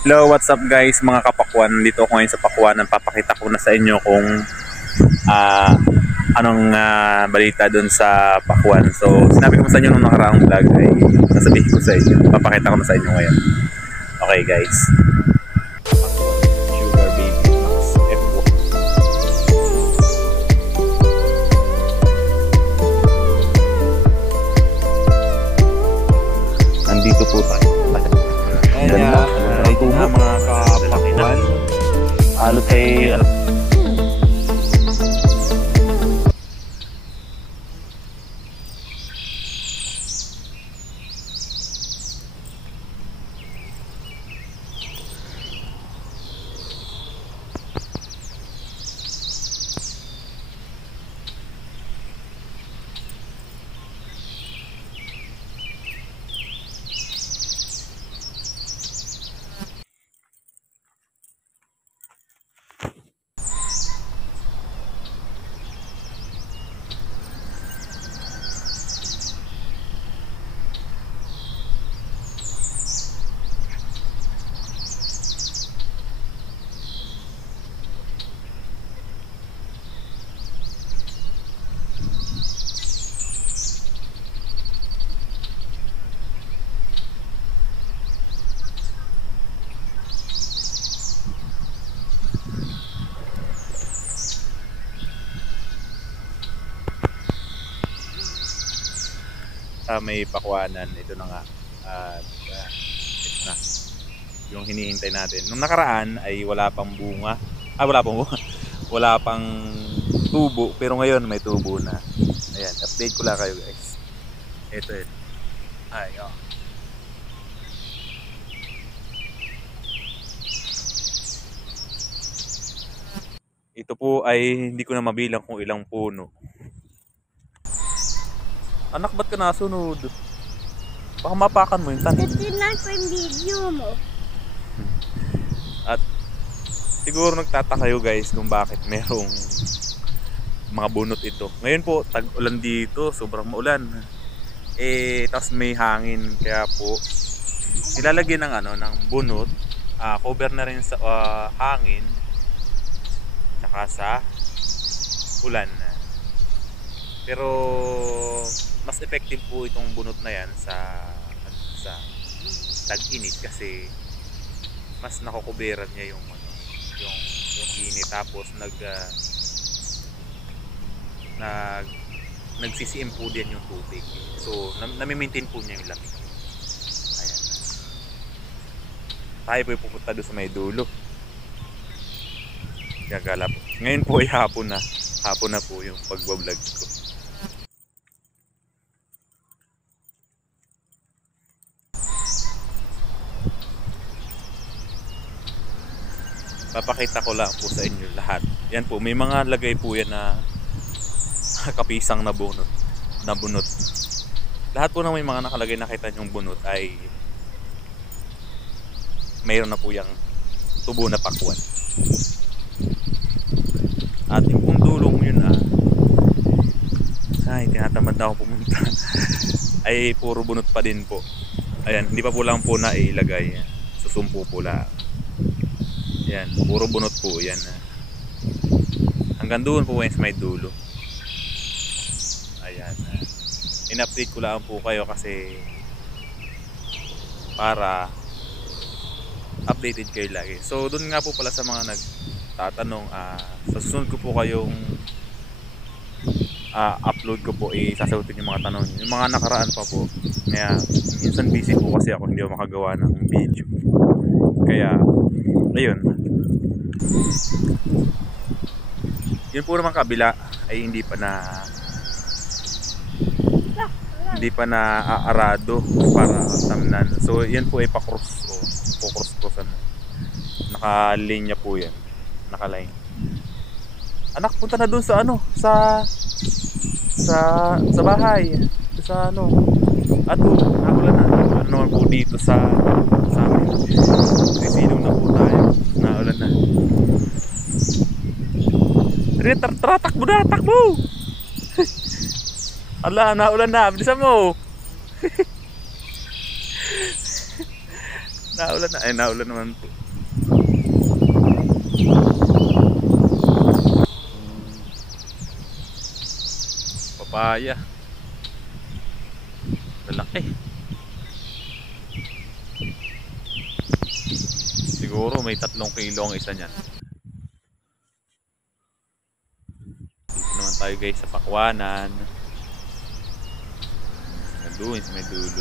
Hello, what's up guys mga kapakwan. Dito ako ngayon sa Pakwanan. Papakita ko na sa inyo kung ah, anong balita dun sa Pakwan. So sinabi ko sa inyo nung nakaraang vlog ay sasabihin ko sa inyo. Papakita ko na sa inyo ngayon. Okay guys. Pakwan, Sugar Baby Max F1. Nandito po tayo. Ayan na mga kapakwan. Halos ay may Pakwanan. Ito na nga. At ito na yung hinihintay natin. Nung nakaraan ay wala pang bunga. Wala pang bunga. Wala pang tubo. Pero ngayon may tubo na. Ayan, update ko lang kayo guys. Ito. Ay, oh. Ito po ay hindi ko na mabilang kung ilang puno. Anak, ba't ka nasunod? Baka mapakan mo yung tanim. Titignan ko yung video mo. At siguro nagtataka kayo guys kung bakit merong mga bunot ito. Ngayon po, tag-ulan dito, sobrang maulan. Tapos may hangin, kaya po nilalagyan ng ng bunot, cover na rin sa hangin tsaka sa ulan. Pero mas effective po itong bunot na yan sa tag-init kasi mas nakukuberan niya yung init, tapos nagsisiim po din yung tubig. So nami-maintain po niya yung lamig. Ayan. Tayo po pupunta doon sa may dulo. Gagala po. Ngayon po ay hapon na. Hapon na po yung pagbablog ko. Papakita ko lang po sa inyo lahat. Yan po, may mga lagay po yan na kapisang na bunot. Lahat po na may mga nakalagay na kita yung bunot ay mayroon na po yung tubo na Pakwan. At yung pong dulong yun ay tinatamad na ako pumunta. Ay puro bunot pa din po. Ayan, hindi pa po lang po na ilagay. Susumpo po lang. Yan, puro bunot po yan. Hanggang doon po yung sa may dulo. Ayan. In-update ko lang po kayo kasi para updated kayo lagi. So doon nga po pala sa mga nagtatanong, sa susunod ko po kayong upload ko po, sasagutin yung mga tanong, yung mga nakaraan pa po. Kaya minsan busy po kasi ako, hindi ako makagawa ng video. Kaya ayun. Yun po naman kabila ay hindi pa na aarado para tamnan. So yan po ay pa-cross o cross-crossan. Naka-linya po yan. Naka-line. Anak, punta na dun sa sa bahay. Sa ato, nakulan na. Nakulan naman po dito sa amin. Resilong na po tayo. Naulan na. Takbo na, takbo! Ala, naulan na. Bilisan mo. Naulan na. Ay, naulan naman po. Papaya. Lalaki. Siguro may 3 kilo ang isa niyan. Dito naman tayo guys sa Pakwanan. Doon sa may dulo.